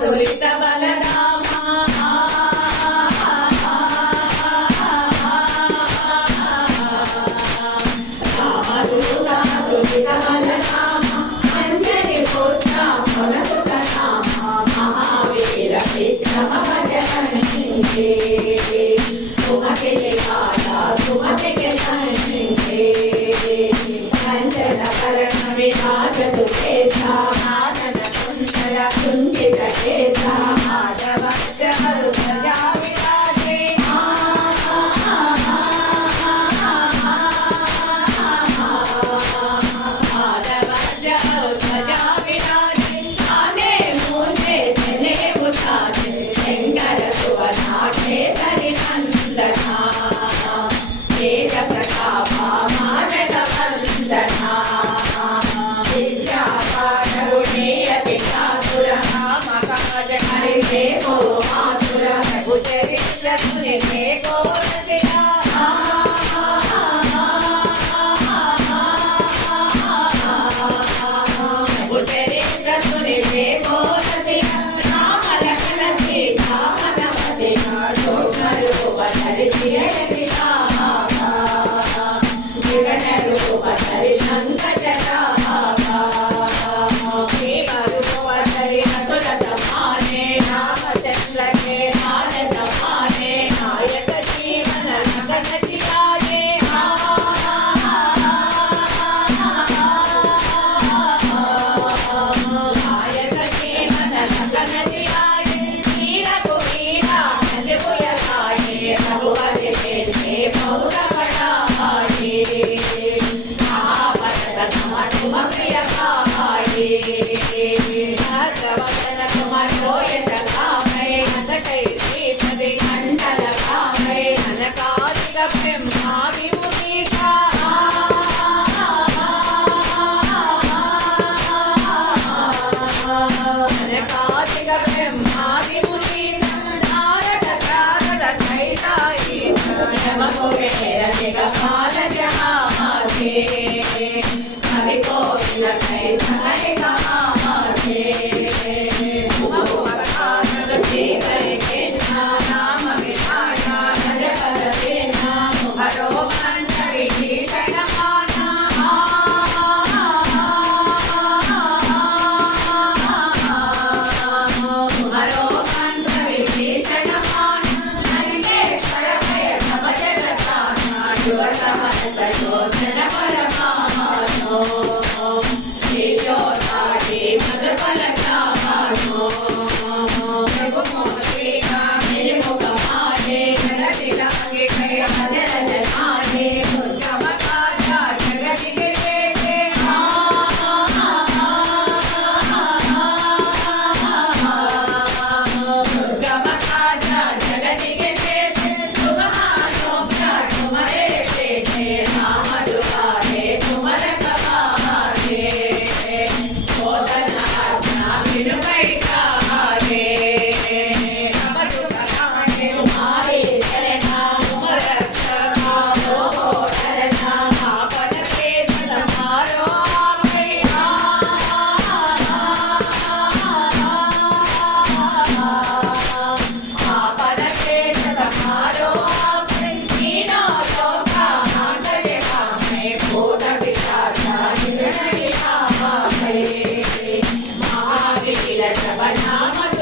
తొలిత Balarama Thank you. Madhava Mulheres da mulher. தப்பெம்மாவி Lord, శరణ నామ